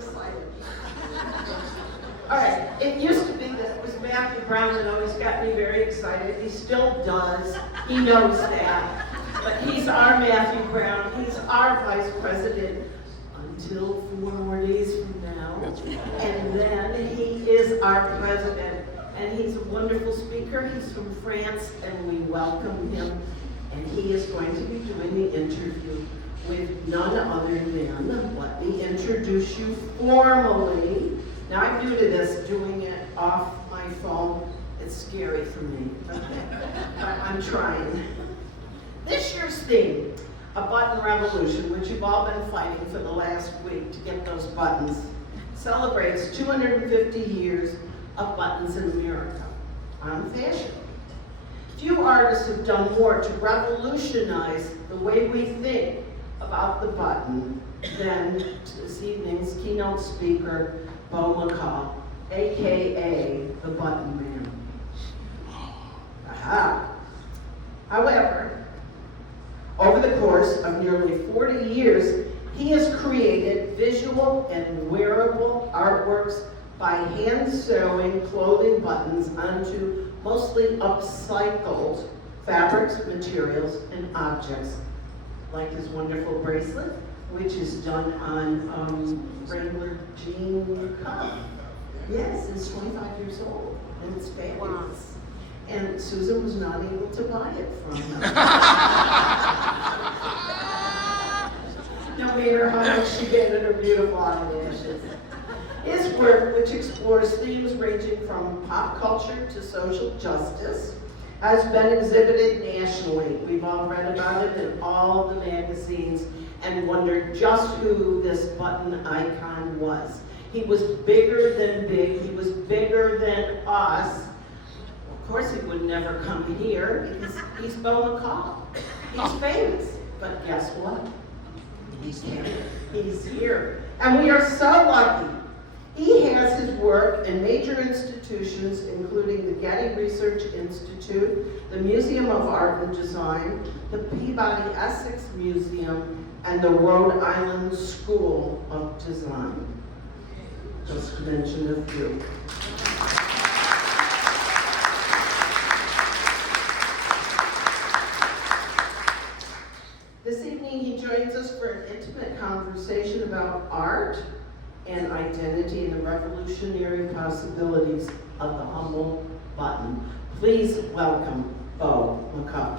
excited. All right, it used to be that it was Matthew Brown that always got me very excited. He still does. He knows that. But he's our Matthew Brown. He's our vice president until 4 more days from now. And then he is our president. And he's a wonderful speaker. He's from France, and we welcome him. And he is going to be doing the interview with none other than, let me introduce you formally. Now I'm new to this, doing it off my phone. It's scary for me, but I'm trying. This year's theme, a button revolution, which you've all been fighting for the last week to get those buttons, celebrates 250 years of buttons in America on Fashion. Few artists have done more to revolutionize the way we think about the button than this evening's keynote speaker, Beau McCall, AKA the Button Man. Aha. However, over the course of nearly 40 years, he has created visual and wearable artworks by hand sewing clothing buttons onto mostly upcycled fabrics, materials, and objects, like his wonderful bracelet, which is done on Wrangler jean cuff. Yes, it's 25 years old, and it's fabulous. And Susan was not able to buy it from him. No matter how much she painted her beautiful eyelashes. His work, which explores themes ranging from pop culture to social justice, has been exhibited nationally. We've all read about it in all of the magazines and wondered just who this button icon was. He was bigger than big. He was bigger than us. Of course, he would never come here because he's Beau McCall. He's famous. But guess what? He's here. He's here. And we are so lucky. He has his work in major institutions, including the Getty Research Institute, the Museum of Art and Design, the Peabody Essex Museum, and the Rhode Island School of Design. Just to mention a few. This evening he joins us for an intimate conversation about art and identity and the revolutionary possibilities of the humble button. Please welcome Beau McCall.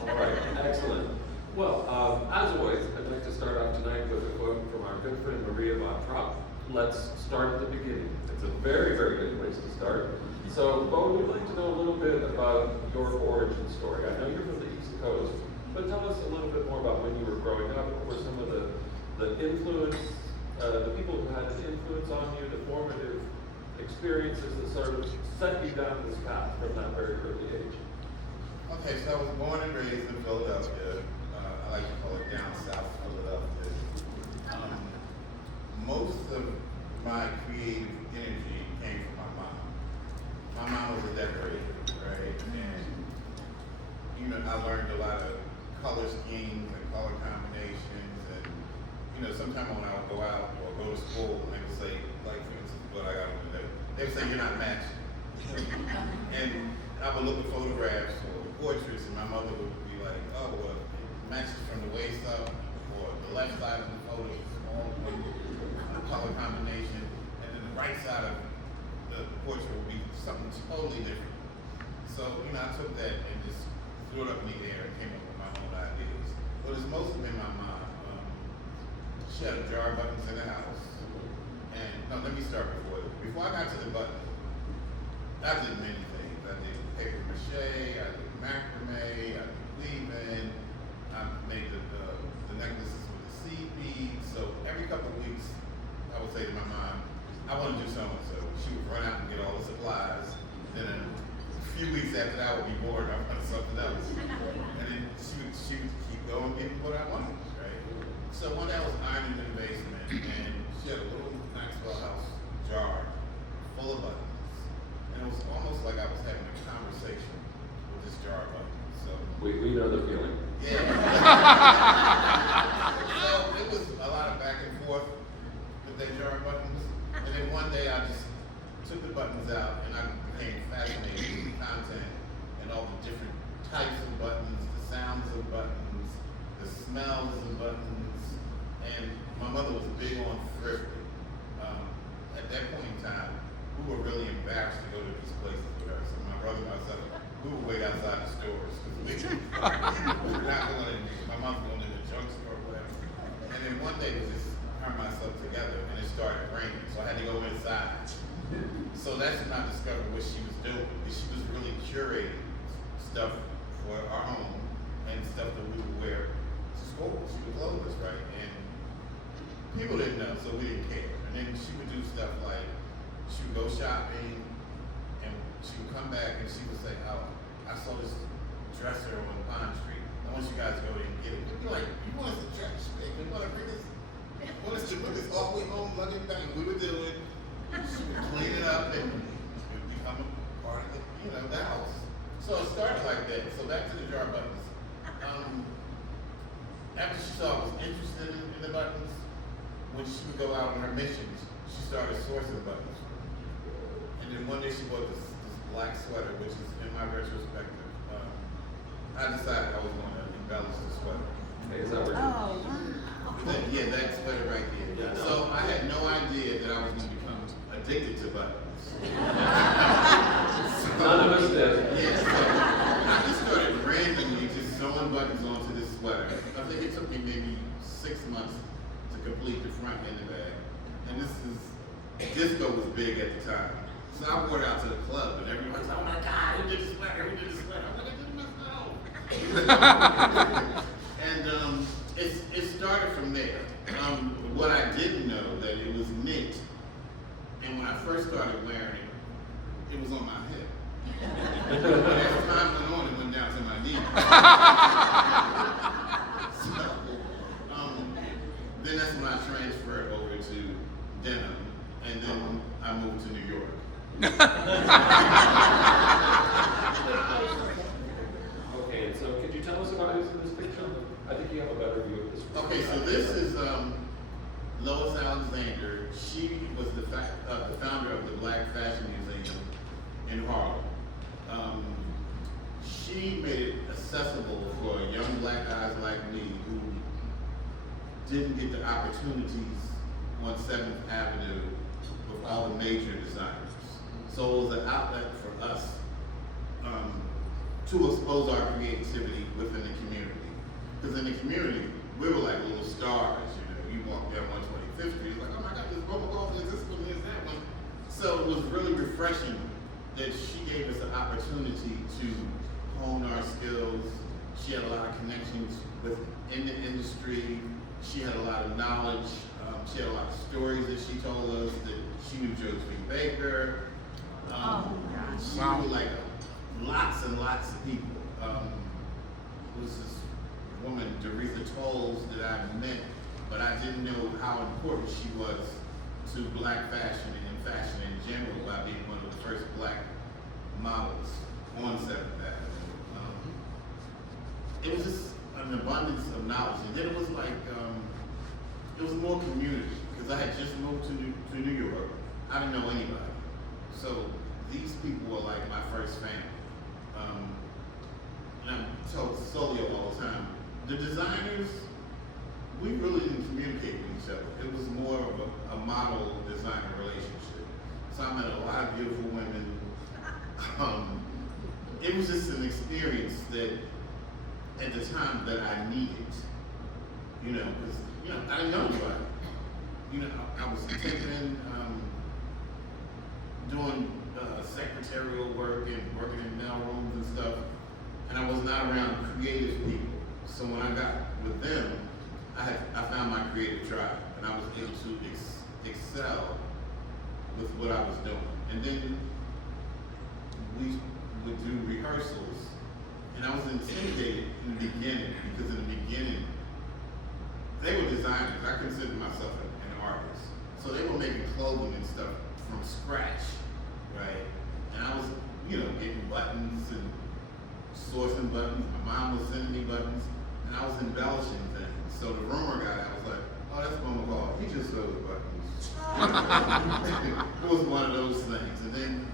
All right, excellent. Well, as always, I'd like to start off tonight with a quote from our good friend Maria von Trapp. Let's start at the beginning. It's a very, very good place to start. So, Beau, we'd like to know a little bit about your origin story. I know you're from the East Coast, but tell us a little bit more about when you were growing up. What were some of the influence, the people who had an influence on you, the formative experiences that sort of set you down this path from that very early age? Okay, so I was born and raised in Philadelphia. I like to call it down south Philadelphia. Most of my creative energy came from my mom. My mom was a decorator, right? And, you know, I learned a lot of color schemes and color combinations. And, you know, sometimes when I would go out or go to school, and they would say, like, for instance, what I got on today, they would say, you're not matching. And I would look at photographs or portraits, and my mother would be like, oh, well, it matches from the waist up, or the left side of the photo is all the color combination, and then the right side of the portrait would be something totally different. So, you know, I took that and just threw it up in the air and came up with my own ideas. But it's mostly been my mom. She had a jar of buttons in the house. And, no, let me start before. Before I got to the button, I did many things. I did paper mache, I did macrame, I did weaving, I made the necklaces with the seed beads. So every couple of weeks, I would say to my mom, I want to do so-and-so. She would run out and get all the supplies. Then a few weeks after that, I would be bored, I'd run something else. And then she would keep going, getting what I wanted, right? So one day I was ironing in the basement, and she had a little Maxwell House jar full of buttons. And it was almost like I was having a conversation with this jar of buttons. So We know the feeling. yeah. So it was a lot of back and forth with that jar of buttons. And then one day I just took the buttons out and I became fascinated with the content and all the different types of buttons, the sounds of buttons, the smells of buttons. And my mother was big on thrifting. At that point in time, we were really embarrassed to go to these places with her. So my brother and myself, we would wait outside the stores. We were not going in, my mom was going in the junk store or whatever. And then one day we just her and myself together and it started raining. So I had to go inside. So that's when I discovered what she was doing. She was really curating stuff for our home and stuff that we would wear to school. She would clothe us, right? And people didn't know, so we didn't care. And then she would do stuff like, she would go shopping, and she would come back and she would say, oh, I saw this dresser on Pond Street. I want you guys to go in and get it. We'd be like, you want us to trash big? You want to bring this? You want us to bring this all the way home, lug it back? And we would do it. She would clean it up and it would become a part of the house. So it started like that. So back to the jar buttons. After she saw I was interested in the buttons, when she would go out on her missions, she started sourcing buttons. And then one day she bought this black sweater, which is in my retrospective. I decided I was going to embellish the sweater. Hey, is that what Yeah, that sweater right there. Yeah, no. So I had no idea that I was going to become addicted to buttons. None of us did. Yeah, so I just started randomly just sewing buttons onto this sweater. I think it took me maybe 6 months to complete the front and the back. And disco was big at the time. So I wore it out to the club and everyone's like, oh my God, who did the sweater? Who did the sweater? I'm like, I did it myself. And it started from there. What I didn't know that it was knit. And when I first started wearing it, it was on my hip. But as time went on, it went down to my knee. So, then that's when I transferred over to denim, and then I moved to New York. Okay, and so could you tell us about who's in this picture? I think you have a better view of this. Okay, so this is Lois Alexander. She was the founder of the Black Fashion Museum in Harlem. She made it accessible for young black guys like me who didn't get the opportunities on 7th Avenue with all the major designers. So it was an outlet for us to expose our creativity within the community. Because in the community, we were like little stars, you walk down 125th Street, it's like, oh my God, there's Beau McCall, there's this one, there's that one. So it was really refreshing that she gave us the opportunity to hone our skills. She had a lot of connections within the industry. She had a lot of knowledge. She had a lot of stories that she told us, that she knew Josephine Baker. She knew like lots and lots of people. There was this woman, Doretha Tolles, that I met, but I didn't know how important she was to black fashion and fashion in general by being one of the first black models on 7th Avenue. It was just an abundance of knowledge, and then it was like, it was more community, because I had just moved to New York. I didn't know anybody. So these people were like my first family. And I told Solio all the time, the designers, we really didn't communicate with each other. It was more of a model-designer relationship. So I met a lot of beautiful women. It was just an experience that, at the time, that I needed. Because, I didn't know anybody. I was tipping, doing secretarial work and working in mail rooms and stuff, and I was not around creative people. So when I got with them, I found my creative tribe, and I was able to excel with what I was doing. And then we would do rehearsals, and I was intimidated in the beginning, because in the beginning, they were designers. I considered myself an artist. So they were making clothing and stuff from scratch, right? And I was and sourcing buttons. My mom was sending me buttons, and I was embellishing things. So the rumor got out. I was like, oh, that's Beau McCall. He just sews buttons. It was one of those things. And then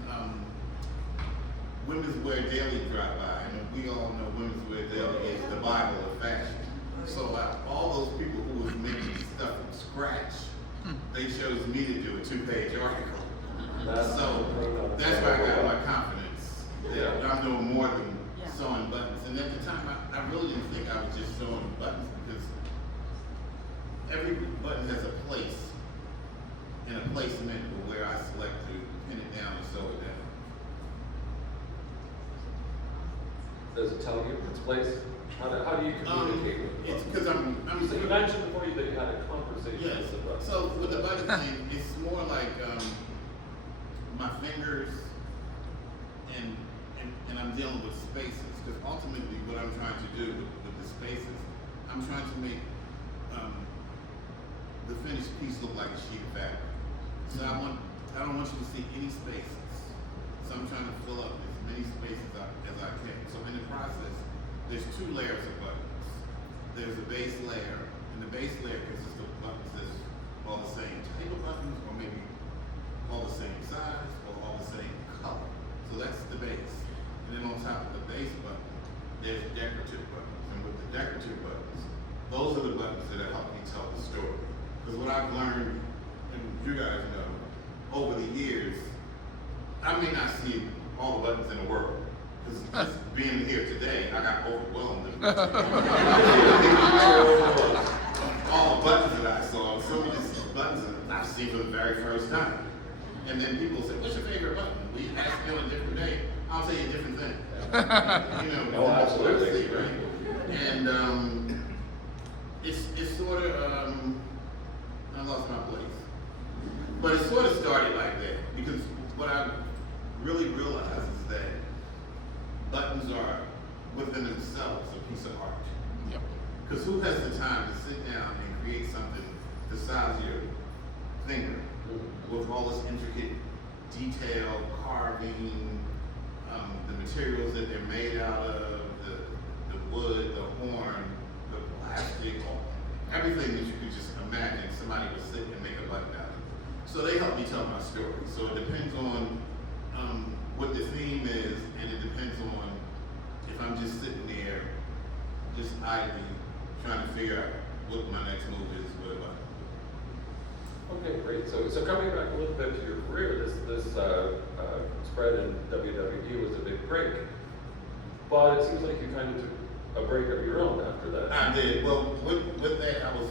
Women's Wear Daily dropped by, and we all know Women's Wear Daily is the Bible of fashion. So all those people who was making stuff from scratch, they chose me to do a 2-page article. So that's where I got my confidence that I'm doing more than sewing buttons. And at the time, I really didn't think I was just sewing buttons, because every button has a place and a placement where I select to pin it down and sew it down. Does it tell you its place? How do you communicate with the It's button? because I'm So you mentioned before that you had a conversation yes. with the button. So with the button thing, it's more like my fingers and I'm dealing with spaces, because ultimately what I'm trying to do with the spaces, I'm trying to make the finished piece look like a sheet of fabric. So I don't want you to see any spaces. So I'm trying to fill up as many spaces as I can. So in the process, there's 2 layers of buttons. There's a base layer, and the base layer consists of buttons that's all the same type of buttons, or maybe all the same size, or all the same color. So that's the base. And then on top of the base button, there's decorative buttons. And with the decorative buttons, those are the buttons that help me tell the story. Because what I've learned, and you guys know, over the years, I may not see all the buttons in the world. Because just being here today, I got overwhelmed. All the buttons that I saw, so many buttons that I've seen for the very first time. And then people say, what's your favorite button? We ask you on a different day. I'll tell you a different thing. Oh, absolutely. Right? And it's sort of, I lost my place. But it sort of started like that, because what I really realized is that buttons are within themselves a piece of art. Yep. Because who has the time to sit down and create something the size of your finger with all this intricate detail, carving, the materials that they're made out of, the wood, the horn, the plastic, everything that you could just imagine somebody would sit and make a button out of. So they help me tell my story. So it depends on what the theme is, and it depends on if I'm just sitting there, just idly trying to figure out what my next move is with a button. Okay, great. So coming back a little bit to your career, this spread in WWE was a big break, but it seems like you kind of took a break of your own after that. I did. Well, with that, I was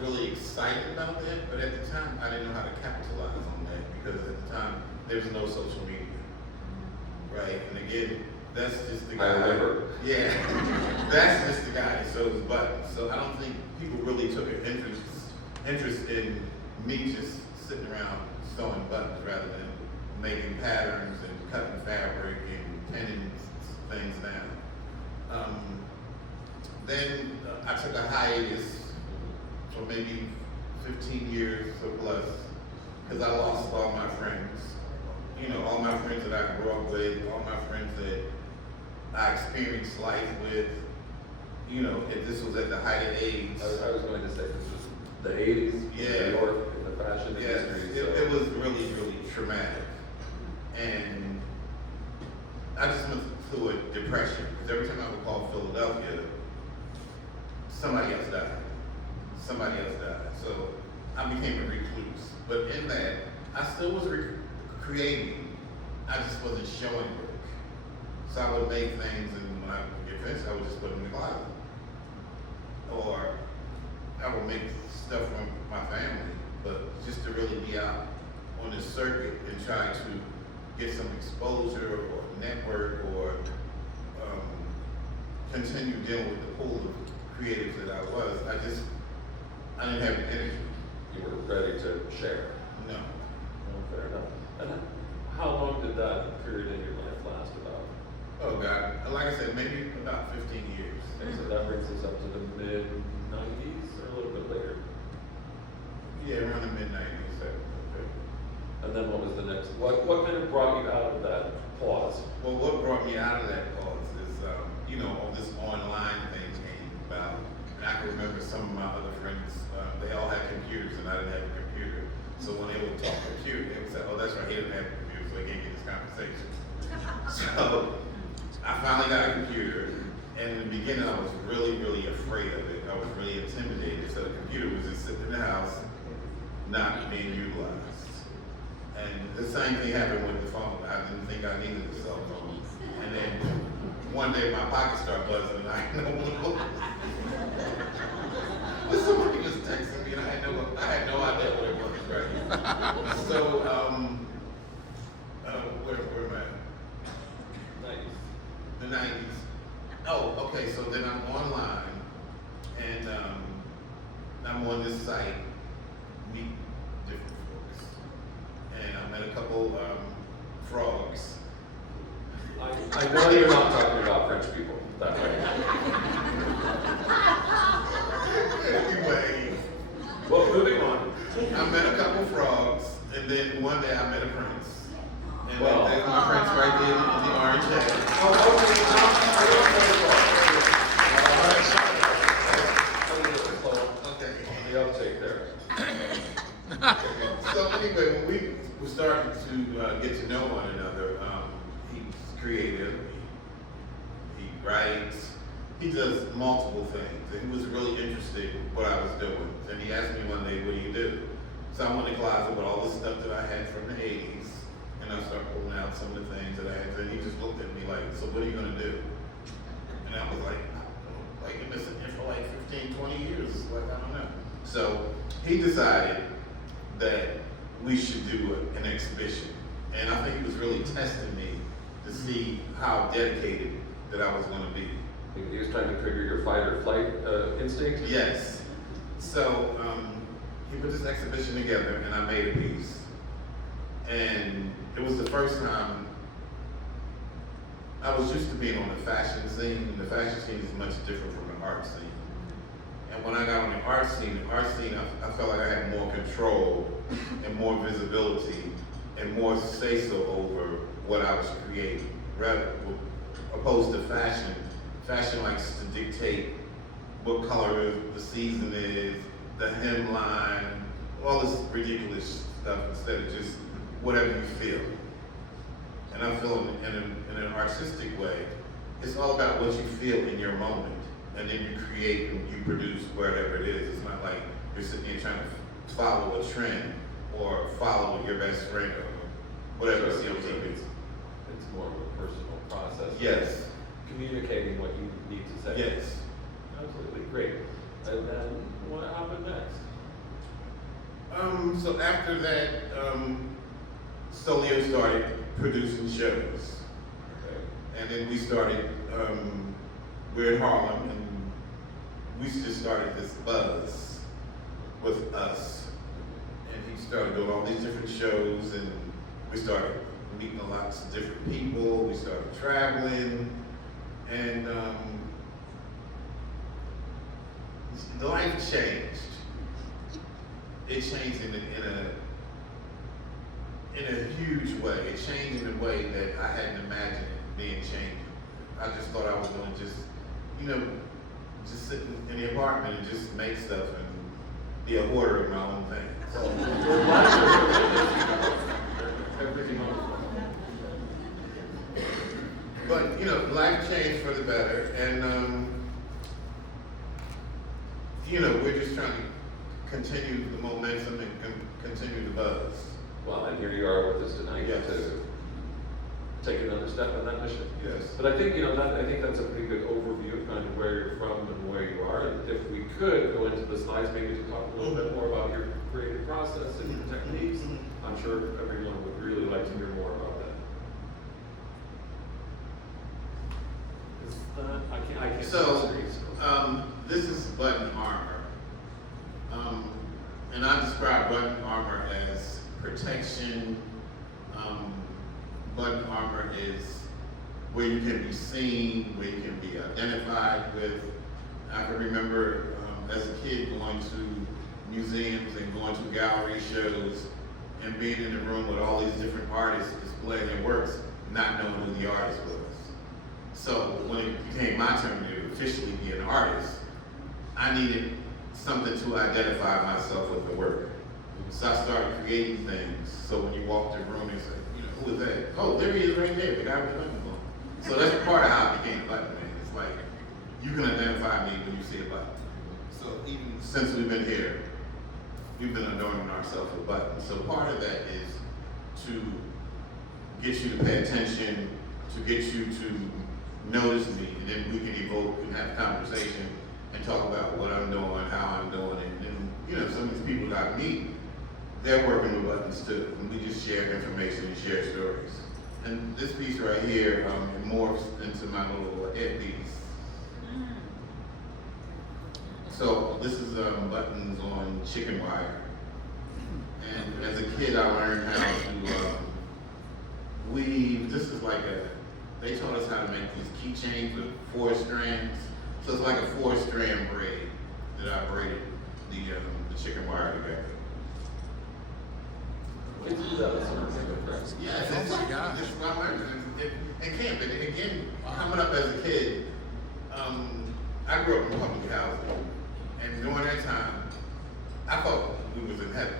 really excited about that, but at the time, I didn't know how to capitalize on that, because at the time, there was no social media, right? And again, that's just the guy. I remember. Yeah, that's just the guy that sews buttons. So I don't think people really took an interest in me just sitting around sewing buttons, rather than making patterns and cutting fabric and pinning things down. Then I took a hiatus for maybe 15 years or plus, because I lost all my friends. You know, all my friends that I grew up with, all my friends that I experienced life with. You know, this was at the height of AIDS. I was going to say, this was the 80s in New York, in the fashion industry. Yes, it was really, really traumatic. And I just went through a depression, because every time I would call Philadelphia, somebody else died. Somebody else died. So I became a recluse. But in that, I still was creating. I just wasn't showing work. So I would make things, and when I would get finished, I would just put them in the closet. Or I would make stuff for my family, but just to really be out on the circuit and try to get some exposure or network, or continue dealing with the pool of creatives that I was. I didn't have the energy. You were ready to share. No. Oh, fair enough. And how long did that period in your life last about? Oh God, like I said, maybe about 15 years. And so that brings us up to the mid-90s, or a little bit later. Yeah, around the mid-90s. Okay. And then what was the next, what kind of brought you out of that pause? Well, what brought me out of that pause is, all this online thing came about. And I can remember some of my other friends, they all had computers and I didn't have a computer. So when they would talk computer, they would say, oh, that's right, he didn't have a computer, so he can't get this conversation. So I finally got a computer, and in the beginning I was really, really afraid of it. I was really intimidated. So the computer was just sitting in the house, not being utilized. And the same thing happened with the phone. I didn't think I needed a cell phone. And then one day my pocket started buzzing and I didn't know what it was. But somebody was texting me and I had no idea what it was, right? So, where am I? 90s. The 90s. Oh, okay, so then I'm online and I'm on this site, meet different folks. And I met a couple frogs. I know you're not talking about French people that way. Anyway, Well, moving on. I met a couple frogs, and then one day I met a prince. And Well. there's my prince right there in the orange hat. Okay. On the uptake there. So anyway, when we were starting to get to know one another, he's creative, he writes, he does multiple things, and he was really interested in what I was doing. And he asked me one day, what do you do? So I went in the closet with all the stuff that I had from the 80s, and I started pulling out some of the things that I had, and he just looked at me like, so what are you gonna do? And I was like, I don't know, like, I've been sitting here for like 15, 20 years, like, I don't know. So he decided that we should do an exhibition. And I think he was really testing me to see how dedicated that I was gonna be. He was trying to trigger your fight or flight instinct? Yes. So he put this exhibition together and I made a piece. And it was the first time I was used to being on the fashion scene, and the fashion scene is much different from the art scene. And when I got on the art scene, I felt like I had more control and more visibility and more say-so over what I was creating, rather opposed to fashion. Fashion likes to dictate what color the season is, the hemline, all this ridiculous stuff instead of just whatever you feel. And I feel in an artistic way, it's all about what you feel in your moment. And then you create and you produce whatever it is. It's not like you're sitting here trying to follow a trend or follow your best friend or whatever you see on TV. It's more of a personal process. Yes. Communicating what you need to say. Yes. Absolutely, great. And then what happened next? So after that, Solio started producing shows. Okay. And then we started, we're in Harlem, and we just started this buzz with us. And he started doing all these different shows, and we started meeting lots of different people. We started traveling, and the life changed. It changed in a huge way. It changed in a way that I hadn't imagined it being changing. I just thought I was going to just sit in the apartment and just make stuff and be a hoarder of my own things. So, everything on. But life changed for the better, and we're just trying to continue the momentum and continue the buzz. Well, and here you are with us tonight Yes. to take another step in that mission. Yes. But I think, I think that's a pretty good overview of kind of where you're from and where you are. And if we could go into the slides, maybe to talk a little bit more about your creative process and your techniques, I'm sure everyone would really like to hear more about that. Is that, I can't So, see the screen, this is button armor. And I describe button armor as protection. Button armor is where you can be seen, where you can be identified with. I can remember as a kid going to museums and going to gallery shows, and being in the room with all these different artists displaying their works, not knowing who the artist was. So when it became my turn to officially be an artist, I needed something to identify myself with the work. So I started creating things. So when you walk the room, they say, you know, who is that? Oh, there he is right there, the guy with the microphone. So that's part of how I became Button Man. It's like, you can identify me when you see a button. So even since we've been here, we've been adorning ourselves with buttons. So part of that is to get you to pay attention, to get you to notice me, and then we can evoke and have conversation and talk about what I'm doing, how I'm doing it. And you know, some of these people that I meet, they're working with buttons too, and we just share information and share stories. And this piece right here, it morphs into my little headpiece. So this is buttons on chicken wire. And as a kid, I learned how to weave. This is like they taught us how to make these keychains with 4 strands. So it's like a 4-strand braid that I braided the chicken wire together. Yes, this is what I learned in camp. And again, coming up as a kid, I grew up in public housing. And during that time, I thought we was in heaven.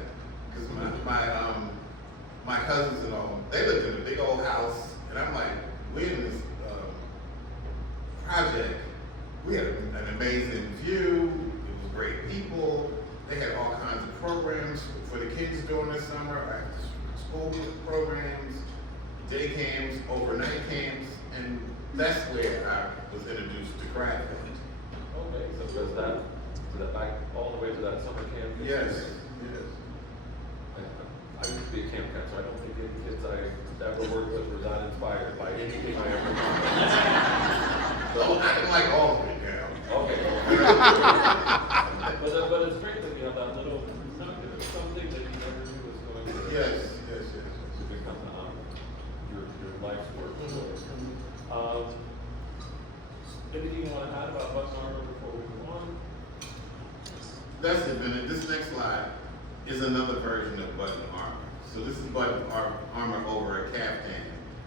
Because my cousins and all, they lived in a big old house. And I'm like, we're in this project. We had an amazing view. It was great people. They had all kinds of programs for the kids during the summer, after school programs, day camps, overnight camps, and that's where I was introduced to craft. Okay, so does that back all the way to that summer camp? Yes, yes. I used to be a camp cat, so I don't think any kids I ever worked with were that inspired by anything I ever did. So I didn't like all of it, now. Okay. But it's great that you have that little something that you never knew was going to Yes. to become your life's work. Anything you want to add about button armor before we move on? That's it, Bennett. This next slide is another version of button armor. So this is button armor over a caftan.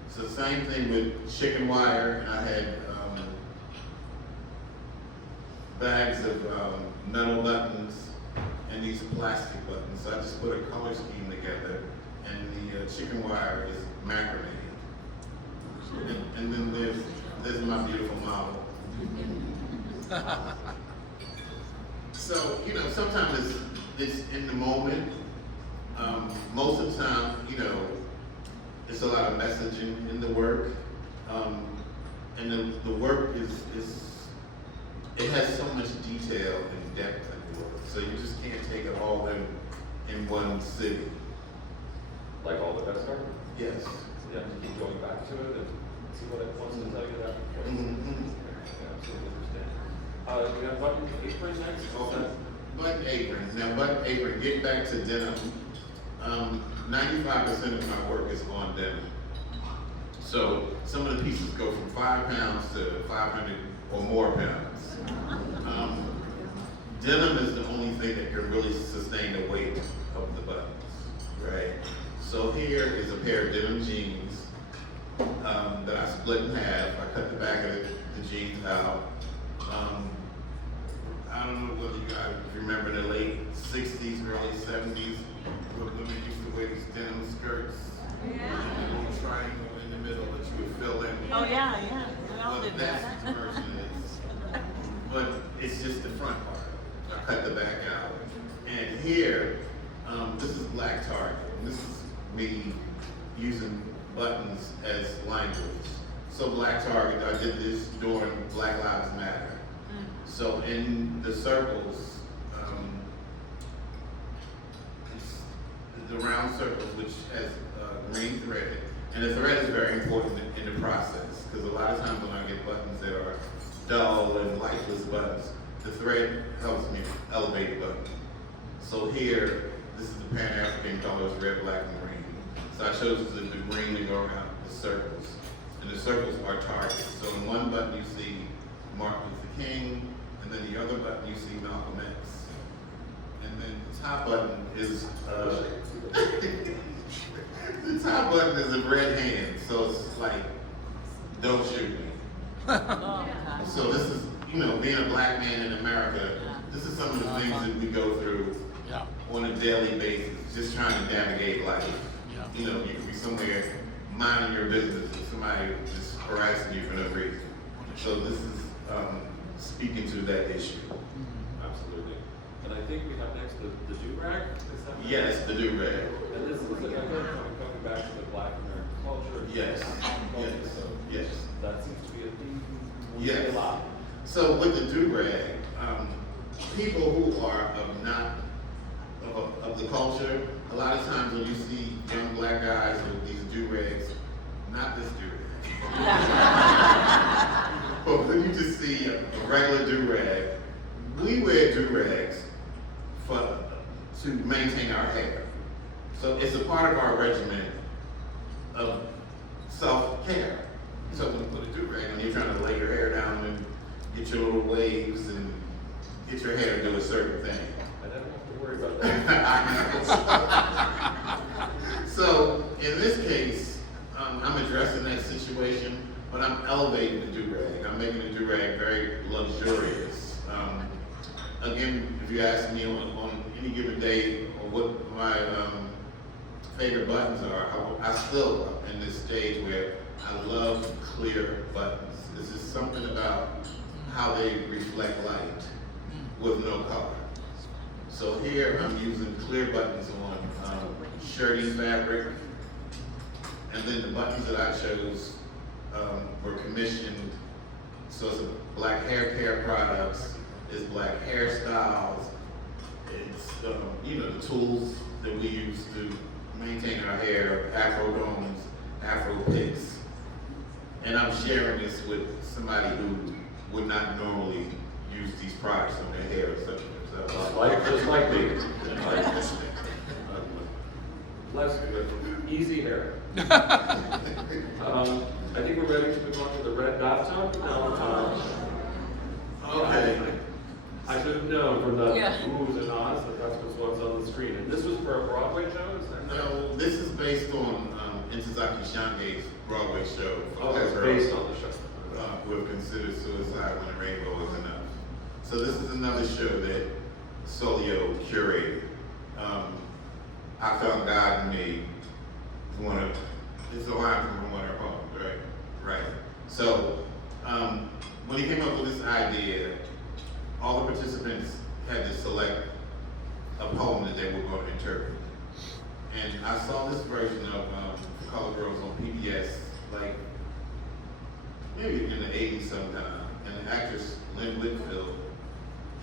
So same thing with chicken wire, and I had bags of metal buttons and these plastic buttons. So I just put a color scheme together, and the chicken wire is macrame. And then there's my beautiful model. So, you know, sometimes it's in the moment. Most of the time, you know, it's a lot of messaging in the work. And the work it has so much detail and depth in the work. So you just can't take it all in one sitting. Like all the best art? Yes. You have to keep going back to it and see what it wants to tell you that. Mm-hmm. I absolutely understand. We have button apron next. Okay. Button apron. Now, button apron, get back to denim. 95% of my work is on denim. So some of the pieces go from 5 pounds to 500 or more pounds. Denim is the only thing that can really sustain the weight of the buttons, right? So here is a pair of denim jeans that I split in half. I cut the back of the jeans out. I don't know whether you guys remember the late 60s, early 70s, where women used to wear these denim skirts. Yeah. And a little triangle in the middle that you would fill in. Oh, yeah. We all Well, did that's that. the version it is. But it's just the front part. I cut the back out. And here, this is black target. This is me using buttons as language. So black target, I did this during Black Lives Matter. So in the circles, it's the round circles, which has green thread. And the thread is very important in the process, because a lot of times when I get buttons that are dull and lifeless buttons, the thread helps me elevate the button. So here, this is the Pan-African colors, red, black, and green. So I chose the green to go around the circles. And the circles are targets. So in one button you see Martin Luther King, and then the other button you see Malcolm X. and then the top button is the top button is a red hand, so it's like, don't shoot me. So this is, being a black man in America, this is some of the things that we go through on a daily basis, just trying to navigate life. You could be somewhere minding your business and somebody just harassing you for no reason. So this is speaking to that issue. Absolutely. And I think we have next the do-rag. Yes, the do-rag. And this is again coming back to the Black American culture. Yes. Culture, Yes. so Yes. that seems to be a theme. We Yes. see a lot. So with the do-rag, people who are of the culture, a lot of times when you see young black guys with these do-rags, not this do-rag. But when you just see a regular do-rag, we wear do-rags to maintain our hair. So it's a part of our regimen of self-care. So when you put a do-rag on, you're trying to lay your hair down and get your little waves and get your hair to do a certain thing. I never have to worry about that. So in this case, I'm addressing that situation, but I'm elevating the do-rag. I'm making the do-rag very luxurious. Again, if you ask me on any given day what my favorite buttons are, I still am in this stage where I love clear buttons. This is something about how they reflect light with no color. So here I'm using clear buttons on shirting fabric, and then the buttons that I chose were commissioned. So it's black hair care products, it's black hairstyles, it's the tools that we use to maintain our hair, afro combs, afro picks, and I'm sharing this with somebody who would not normally use these products on their hair, etc. Just like me. Less good. Easy hair. I think we're ready to move on to the red bathtub. Okay. I should have known from the Yeah. oohs and ahs that that's what's on the screen. And this was for a Broadway show, is that correct? No, this is based on Intozaki Shange's Broadway show. Oh, it's based on the show. Who have considered Suicide When the Rainbow Is Enough. So this is another show that Solio curated. I Found God in Me. It's a line from one of her poems, right? Right. So when he came up with this idea, all the participants had to select a poem that they were going to interpret. And I saw this version of Color Girls on PBS, like maybe in the 80s sometime. And the actress Lynn Whitfield,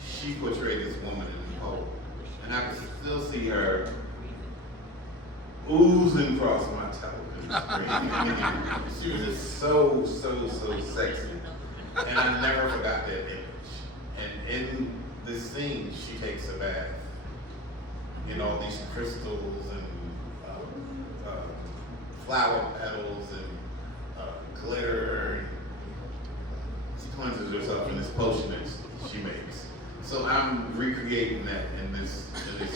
she portrayed this woman in the poem. And I can still see her oozing across my television screen. She was just so sexy. And I never forgot that image. And in this scene, she takes a bath in all these crystals and flower petals and glitter. She cleanses herself in this potion that she makes. So I'm recreating that in this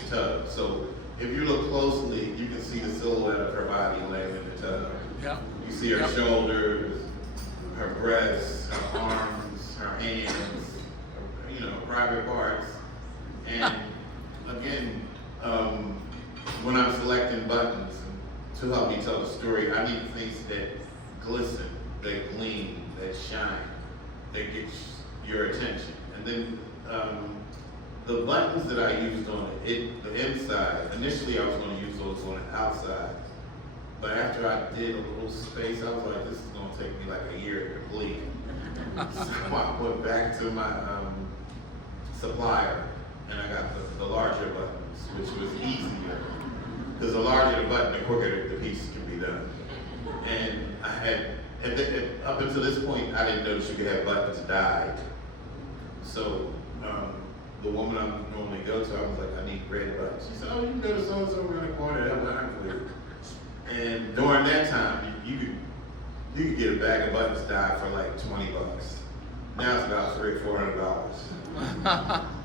tub. So if you look closely, you can see the silhouette of her body laying in the tub. Yeah. You see her shoulders, her breasts, her arms, her hands, private parts. And again, when I'm selecting buttons to help me tell the story, I need things that glisten, that gleam, that shine, that get your attention. And then the buttons that I used on the inside, initially I was going to use those on the outside. But after I did a little space, I was like, this is going to take me like a year to complete. So I went back to my supplier and I got the larger buttons, which was easier. Because the larger the button, the quicker the piece can be done. And I had, up until this point, I didn't know that you could have buttons dyed. So the woman I normally go to, I was like, I need red buttons. She said, oh, you can go to so-and-so around the corner, they'll line for you. And during that time, you could get a bag of buttons dyed for like $20. Now it's about $300 or $400.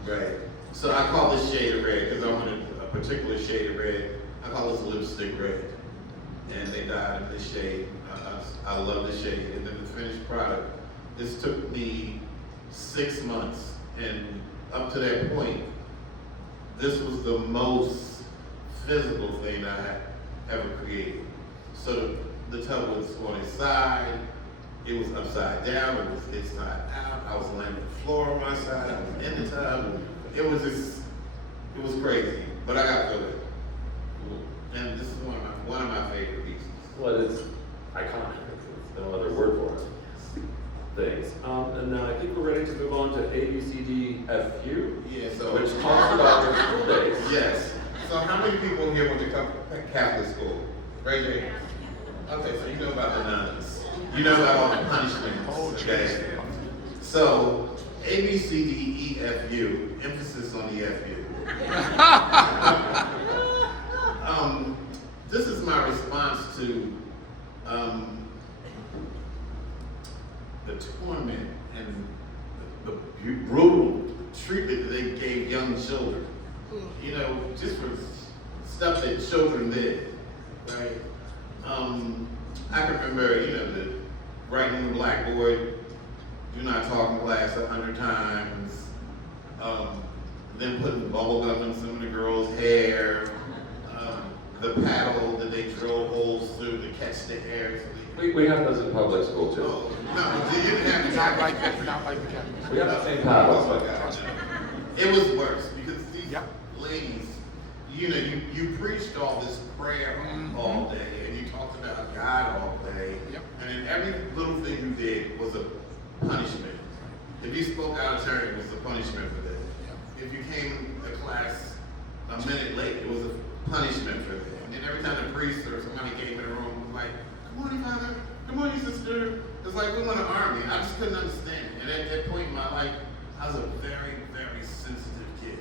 Right. So I call this shade of red because I wanted a particular shade of red. I call this lipstick red. And they dyed in this shade. I love this shade. And then the finished product, this took me 6 months. And up to that point, this was the most physical thing I had ever created. So the tub was on its side, it was upside down, it was inside out, I was laying on the floor on my side, I was in the tub. It was crazy, but I got through it. And this is one of my favorite pieces. Well, it's iconic. There's no other word for it. Things. And now I think we're ready to move on to ABCDFU, Yeah, so which talks about their school days. yes. So how many people here went to Catholic school? Raise your hand. Okay, so you know about the nuns. You know about all the punishments, okay? So, A, B, C, D, E, F, U, emphasis on the F, U. This is my response to the torment and the brutal treatment that they gave young children. You know, just for stuff that children did, right? I can remember, you know, the writing on the blackboard, do not talk in class 100 times, then putting bubble gum in some of the girls' hair, the paddle that they drill holes through to catch the air. We have those in public school too. Oh, no, you didn't have to Not like that, not like the Catholic. We have the same paddles. Oh my God. It was worse because these ladies, you know, you preached all this prayer all day, and you talked about God all day, and then every little thing you did was a punishment. If you spoke out of turn, it was a punishment for that. If you came to class a minute late, it was a punishment for that. And every time the priest or somebody came in the room, it was like, "Good morning, Father. Good morning, sister." It's like we want an army. I just couldn't understand it. And at that point in my life, I was a very, very sensitive kid.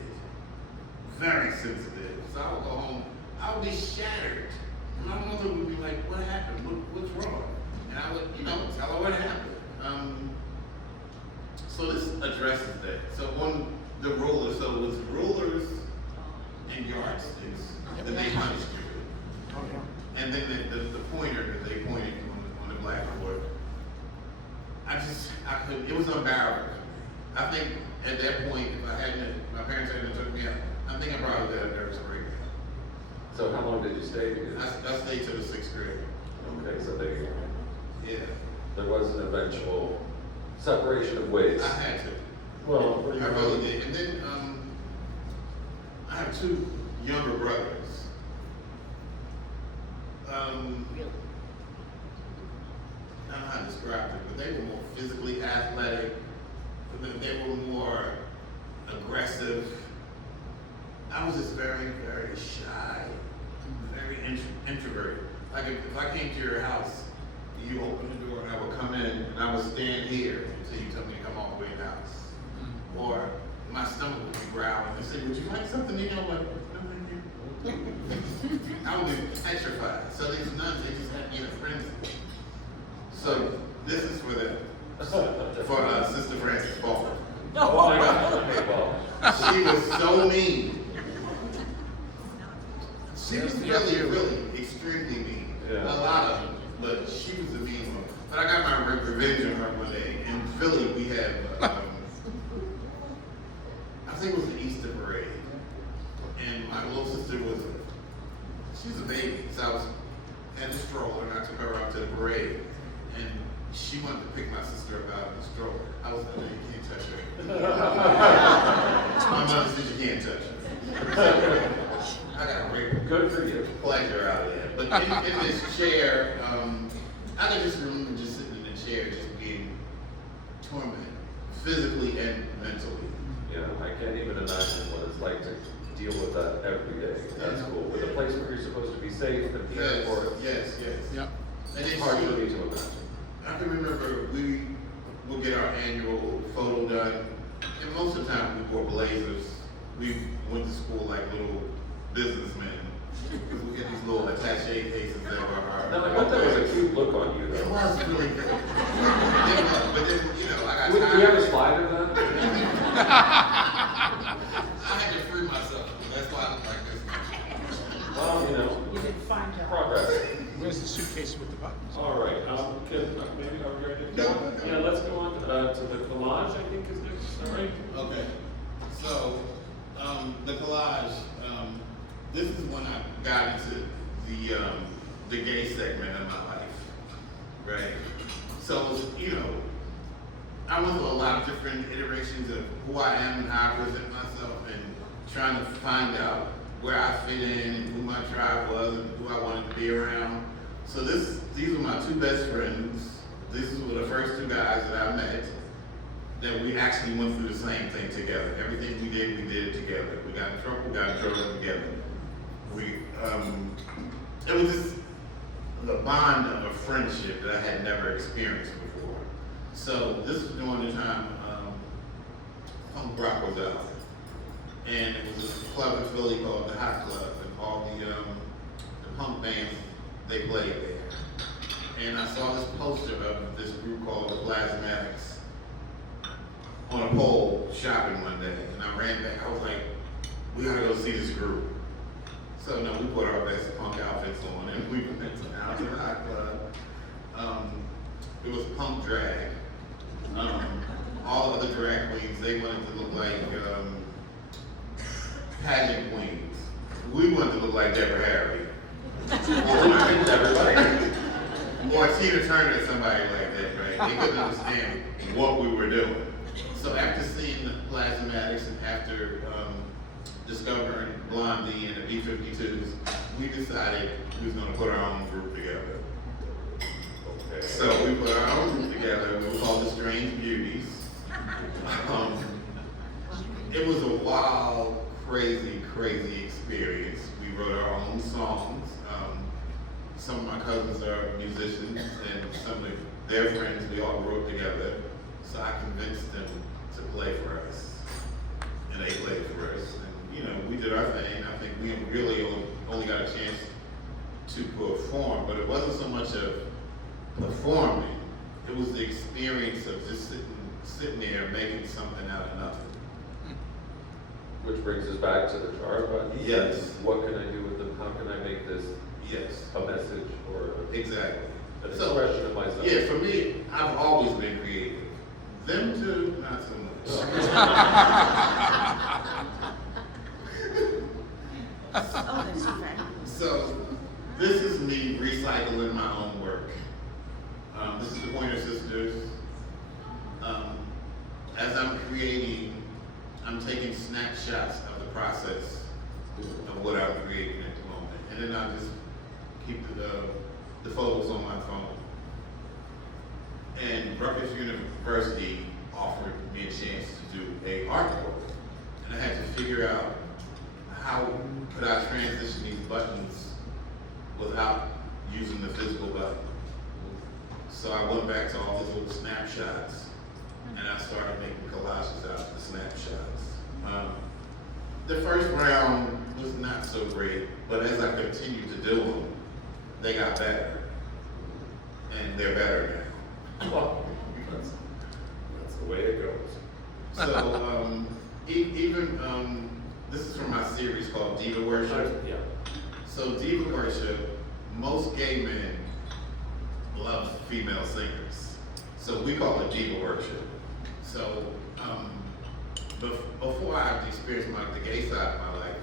Very sensitive. So I would go home, I would be shattered. And my mother would be like, "What happened? What's wrong?" And I would, you know, tell her what happened. So this addresses that. So on the ruler, so it was rulers and yardsticks that they punished you with. And then the pointer that they pointed on the blackboard. I couldn't, it was unbearable. I think at that point, if my parents hadn't took me out, I think I probably got a nervous breakdown. So how long did you stay together? I stayed till the 6th grade. Okay, so Yeah. there was an eventual separation of ways. I had to. Well, I really did. And then I have 2 younger brothers. I don't know how to describe them, but they were more physically athletic. They were more aggressive. I was just very, very shy, very introverted. Like if I came to your house, you open the door and I would come in and I would stand here until you told me to come all the way in the house. Or my stomach would be growling and say, "Would you like something?" You know, like, "No, thank you." I would be petrified. So these nuns, they just had me in a frenzy. So this is for them. For Sister Frances Ball. Oh my God. Okay, well. She was so mean. She was really, really extremely mean. Yeah. A lot of them, but she was a mean one. But I got my revenge on her one day. In Philly, we had, I think it was the Easter parade. And my little sister she's a baby. So I was at the stroller and I took her out to the parade. And she wanted to pick my sister up out of the stroller. I was like, "No, you can't touch her." My mother said, "You can't touch her." I got a great Good for you. pleasure out of that. But in this chair, I can just remember just sitting in the chair, just being tormented, physically and mentally. Yeah, I can't even imagine what it's like to deal with that every day at school, with a place where you're supposed to be safe and cared for. Yes. Yep. And It's then hard for me to imagine. I can remember we would get our annual photo done, and most of the time we wore blazers. We went to school like little businessmen. Because we get these little attaché cases that were our. Now, I bet that was a cute look on you, It though. was really good. But then, you know, I got Do we tired. have a slide of that? I All right, maybe are we ready to go on? Yeah, let's go on to the collage, I think is next, all right? Okay. So, the collage, this is when I got into the gay segment of my life, right? So, I went through a lot of different iterations of who I am and how I present myself and trying to find out where I fit in and who my tribe was and who I wanted to be around. So these were my two best friends. These were the first two guys that I met that we actually went through the same thing together. Everything we did it together. We got in trouble together. It was just the bond of a friendship that I had never experienced before. So this was during the time punk rock was out. And it was a club in Philly called the Hot Club, and all the punk bands, they played there. And I saw this poster of this group called the Plasmatics on a pole shopping one day, and I ran back. I was like, we gotta go see this group. So no, we put our best punk outfits on, and we went out to the Hot Club. It was punk drag. All the other drag queens, they wanted to look like pageant queens. We wanted to look like Deborah Harry. Or Tina Turner or somebody like that, right? They couldn't understand what we were doing. So after seeing the Plasmatics and after discovering Blondie and the B-52s, we decided we was gonna put our own group together. Okay. So we put our own group together. We called the Strange Beauties. It was a wild, crazy experience. We wrote our own songs. Some of my cousins are musicians, and some of their friends, we all wrote together. So I convinced them to play for us, and they played for us. And we did our thing. I think we really only got a chance to perform, but it wasn't so much of performing. It was the experience of just sitting there making something out of nothing. Which brings us back to the jar button. Yes. What can I do with them? How can I make this a message or Exactly. an expression of myself? Yeah, for me, I've always been creative. Them two, not so much. Oh, that's okay. So, this is me recycling my own work. This is the Pointer Sisters. As I'm creating, I'm taking snapshots of the process of what I'm creating at the moment. And then I just keep the photos on my phone. And Rutgers University offered me a chance to do a artwork. And I had to figure out how could I transition these buttons without using the physical button. So I went back to all these little snapshots, and I started making collages out of the snapshots. The first round was not so great, but as I continued to do them, they got better, and they're better now. Well, that's the way it goes. So even this is from my series called Diva Worship. Yeah. So Diva Worship, most gay men love female singers. So we call it Diva Worship. So before I experienced the gay side of my life,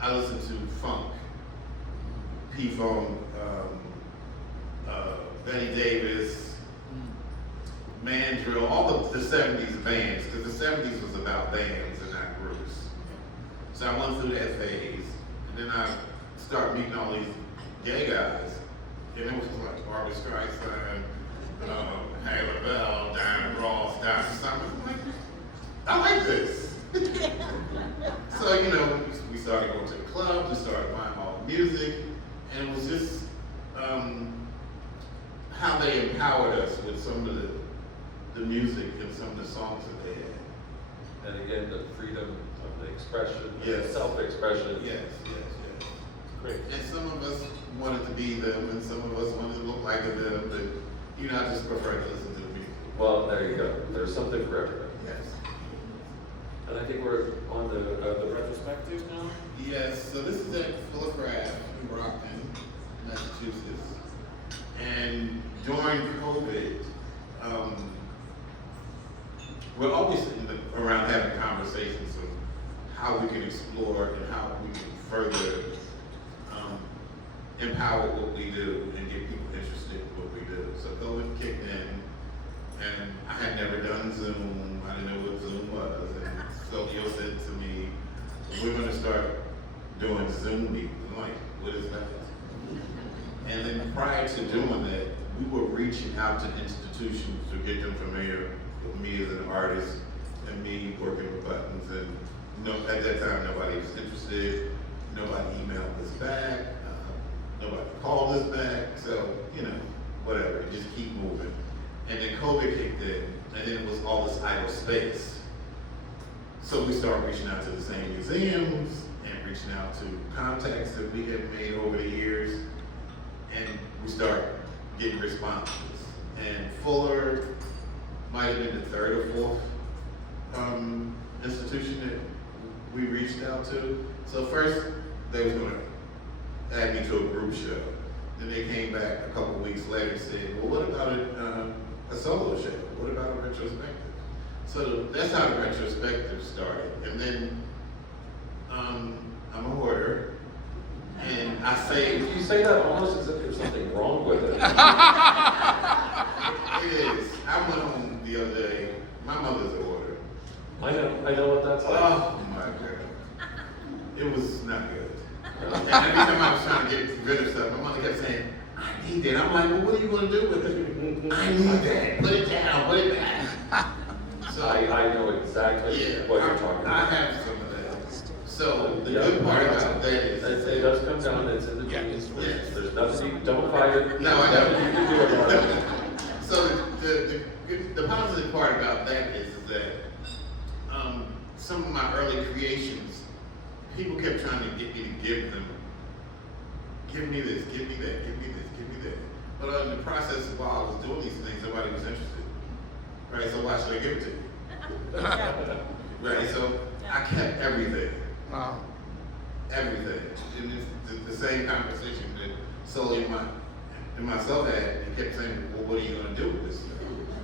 I listened to funk, P-Funk, Betty Davis, Mandrill, all the 70s bands, because the 70s was about bands and not groups. So I went through that phase, and then I started meeting all these gay guys, and it was like Barbra Streisand, Hey LaBelle, Diana Ross, Diana Summers. I'm like, I like this. So, we started going to the club, we started buying all the music, and it was just how they empowered us with some of the music and some of the songs that they had. And again, the freedom of the expression, Yes. self-expression. Yes. Great. And some of us wanted to be them, and some of us wanted to look like them, but I just prefer to listen to the music. Well, there you go. There's something for everybody. Yes. And I think we're on the retrospective now. Yes, so this is at Philip Ave in Brockton, Massachusetts. And during COVID, we're always around having conversations of how we can explore and how we can further empower what we do and get people interested in what we do. So COVID kicked in, and I had never done Zoom. I didn't know what Zoom was, and Sophia said to me, "We're going to start doing Zoom meetings." I'm like, "What is that?" And then prior to doing that, we were reaching out to institutions to get them familiar with me as an artist and me working with buttons. And at that time, nobody was interested. Nobody emailed us back. Nobody called us back. So, whatever, just keep moving. And then COVID kicked in, and then it was all this idle space. So we started reaching out to the same museums and reaching out to contacts that we had made over the years. And we start getting responses. And Fuller might have been the third or fourth institution that we reached out to. So first, they was going to add me to a group show. Then they came back a couple weeks later and said, "Well, what about a solo show? What about a retrospective?" So that's how the retrospective started. And then I'm a hoarder. And I saved. You say that almost as if there's something wrong with it. It is. I went home the other day. My mother's a hoarder. I know what that's like. Oh my God. It was not good. And every time I was trying to get rid of stuff, my mother kept saying, "I need that." I'm like, "Well, what are you going to do with it?" "I need that. Put it down. Put it back." So I know exactly what you're talking about. I have some of that. So the good part about that is it does come down. It's in the genes. Yes. There's nothing. Don't fight it. No, I know. You can do about it. So the positive part about that is that some of my early creations, people kept trying to get me to give them, "Give me this, give me that, give me this, give me that." But in the process while I was doing these things, nobody was interested. Right? So why should I give it to you? Right? So I kept everything. Wow. Everything. And it's the same conversation that Sully and myself had. He kept saying, "Well, what are you going to do with this?"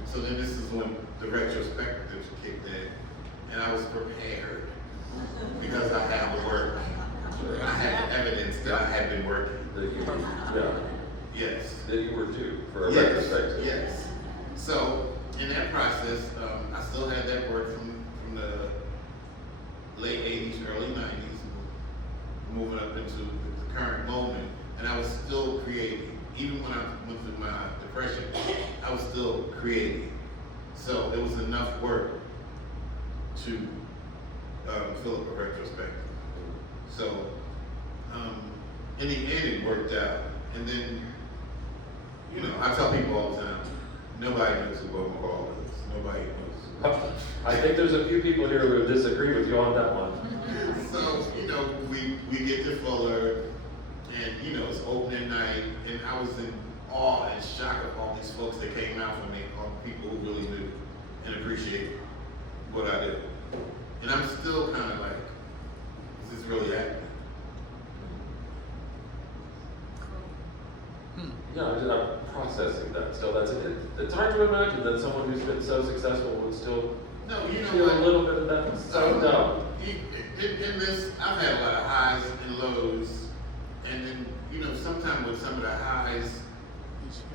So then this is when the retrospectives kicked in, and I was prepared because I had the work. I had the evidence that I had been working. Yes. That you were due for a Yes. retrospective. Yes. So in that process, I still had that work from the late 80s, early 90s, moving up into the current moment, and I was still creating. Even when I went through my depression, I was still creating. So it was enough work to fill up a retrospective. So in the end, it worked out. And then, I tell people all the time, nobody knows who Beau McCall is. Nobody knows. I think there's a few people here who disagree with you on that one. So, we get to Fuller, and, it's opening night, and I was in awe and shock of all these folks that came out for me, all the people who really knew and appreciated what I did. And I'm still kind of like, is this really happening? I'm processing that still. It's hard to imagine that someone who's been so successful would still No, you know feel what? a little bit of that. So no. In this, I've had a lot of highs and lows, and then, sometimes with some of the highs,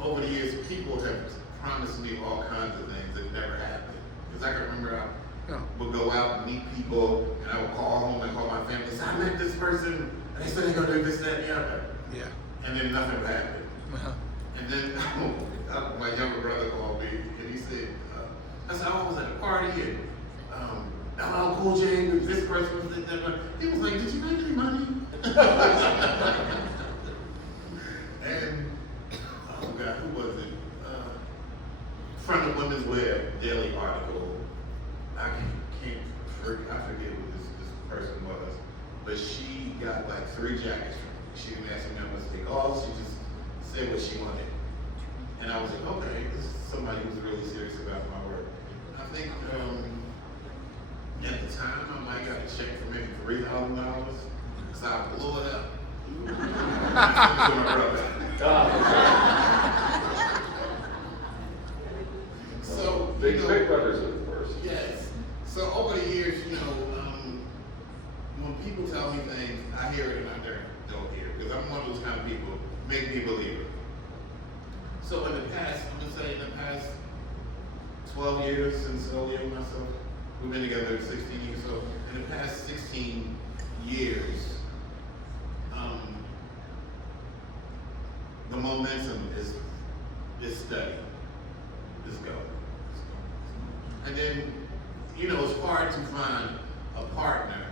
over the years, people have promised me all kinds of things that never happened. Because I can remember I would go out and meet people, and I would call home and call my family and say, "I met this person, and they said they're going to do this, that, and the other." Yeah. And then nothing would happen. And then my younger brother called me, and he said, I said, "I was at a party, and LL Cool J, and this person was that, that." He was like, "Did you make any money?" And, oh God, who was it? Front of Women's Wear Daily article. I forget who this person was, but she got like 3 jackets from me. She didn't ask me how much they cost, she just said what she wanted. And I was like, okay, this is somebody who's really serious about my work. I think at the time I might got a check for maybe $3,000, so I blew it up. I sent it to my brother. make me a believer. So in the past, I'm gonna say in the past 12 years since Olio and myself, we've been together 16 years. So in the past 16 years, the momentum is steady. It's going. And then, you know, it's hard to find a partner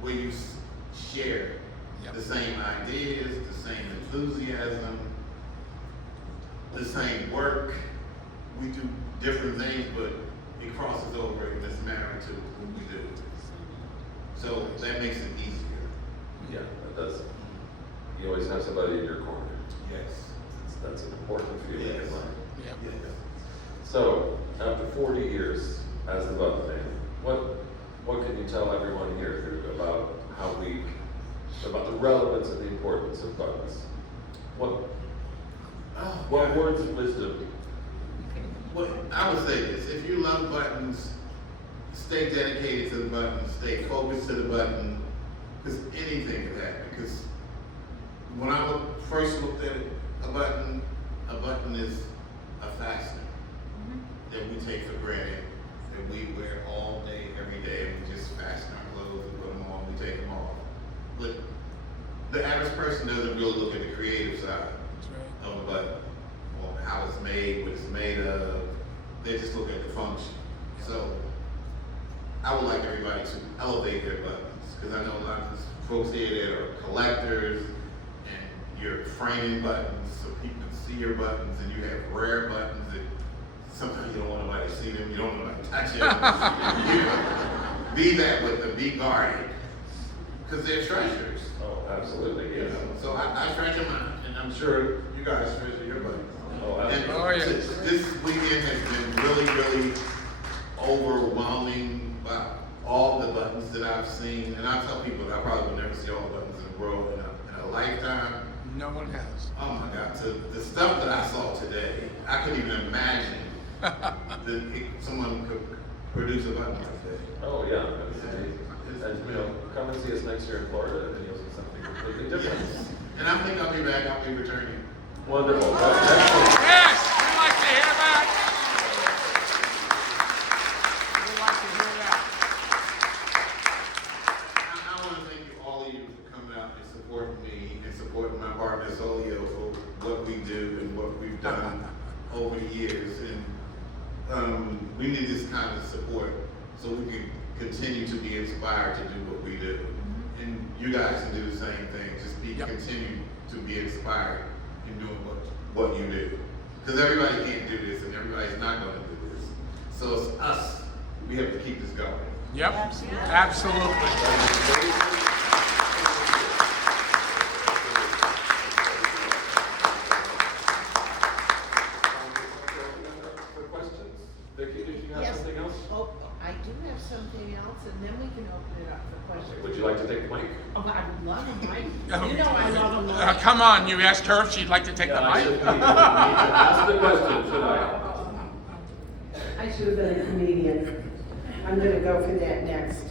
where you share the same ideas, the same enthusiasm, the same work. We do different things, but it crosses over and it's married to what we do. So that makes it easier. Yeah, that does. You always have somebody in your corner. Yes. That's an important feeling in Yes. life. Yes. So, after 40 years as the Button Man, what can you tell everyone here about about the relevance and the importance of buttons? What words of wisdom? Well, I would say this: if you love buttons, stay dedicated to the button, stay focused to the button, because anything can happen. Because when I first looked at it, a button is a fastener that we take for granted, that we wear all day, every day, and we just fasten our clothes, we put them on, we take them off. But the average person doesn't really look at the creative side of a button, or how it's made, what it's made of. They just look at the function. So I would like everybody to elevate their buttons, because I know a lot of folks here that are collectors, and you're framing buttons so people can see your buttons, and you have rare buttons that sometimes you don't want nobody to see them, you don't want nobody to touch them. Be that with them, be guarded, because they're treasures. Oh, absolutely, You yes. know? So I treasure mine, and I'm sure you guys treasure your buttons. Oh, And absolutely. Oh, yes. this weekend has been really, really overwhelming by all the buttons that I've seen. And I tell people that I probably will never see all the buttons in the world in a lifetime. No one has. Oh my God, the stuff that I saw today, I couldn't even imagine that someone could produce a button like that. Oh, yeah. That's amazing. And, come and see us next year in Florida, and you'll see something completely different. Yes. And I think I'll be back, I'll be returning. Wonderful. That's excellent. Yes, we like to hear that. We like to hear that. I want to thank you, all of you, for coming out and supporting me and supporting my partner Solio for what we do and what we've done over the years. And we need this kind of support so we can continue to be inspired to do what we do. And you guys can do the same thing. Just continue to be inspired in doing what you do. Because everybody can't do this, and everybody's not going to do this. So it's us. We have to keep this going. Yep, absolutely. For questions? Vicki, did you have Yes. something else? Oh, I do have something else, and then we can open it up for questions. Would you like to take the mic? Oh, I would love a mic. You know I love a mic. Come on, you asked her if she'd like to take the I should mic. need to ask the question, should I? I should have been a comedian. I'm gonna go for that next.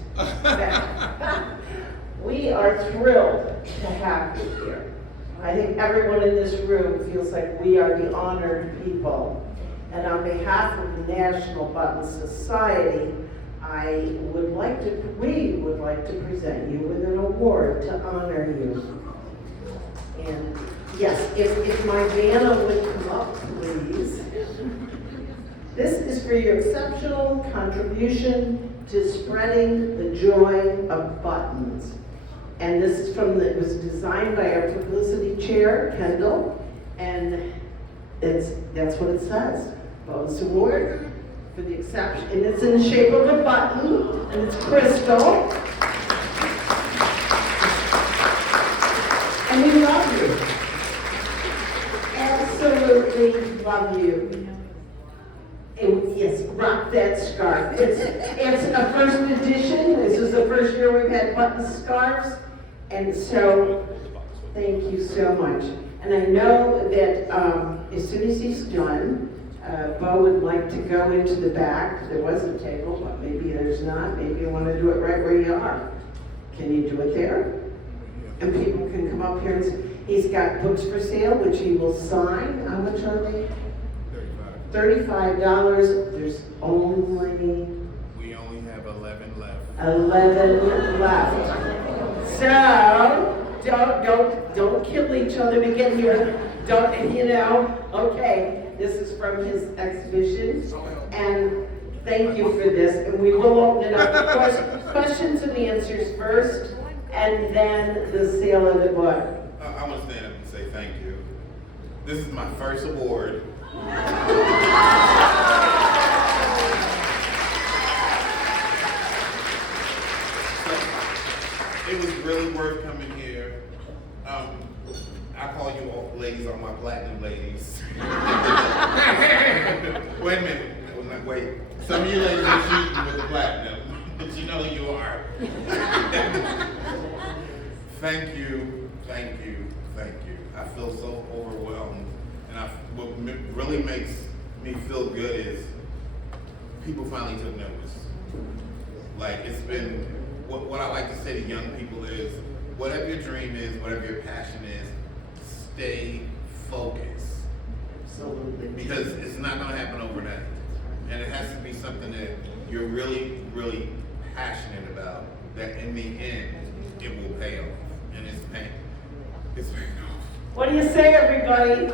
We are thrilled to have you here. I think everyone in this room feels like we are the honored people. And on behalf of the National Button Society, we would like to present you with an award to honor you. And yes, if my Vanna would come up, please. This is for your exceptional contribution to spreading the joy of buttons. And this is it was designed by our publicity chair, Kendall, and that's what it says. Beau's Award for the exception, and it's in the shape of a button, and it's crystal. And we love you. Absolutely love you. Yes, rock that scarf. It's a first edition. This is the first year we've had button scarves. And so, thank you so much. And I know that as soon as he's done, Beau would like to go into the back. There was a table, but maybe there's not. Maybe you want to do it right where you are. Can you do it there? And people can come up here and say, He's got books for sale, which he will sign. How much are they? $35. There's only We only have 11 left. 11 left. So don't kill each other to get here. Don't, okay, this is from his exhibition. And thank you for this. And we will open it up for questions and answers first, and then the sale of the book. I want to stand up and say thank you. This is my first award. It was really worth coming here. I call you all ladies all my platinum ladies. Wait a minute. Wait. Some of you ladies are shooting with the platinum, but you know who you are. Thank you, thank you, thank you. I feel so overwhelmed, and what really makes me feel good is people finally took notice. Like, it's been, what I like to say to young people is, whatever your dream is, whatever your passion is, stay focused. Absolutely. Because it's not gonna happen overnight. And it has to be something that you're really, really passionate about, that in the end, it will pay off. And it's paying off. What do you say, everybody?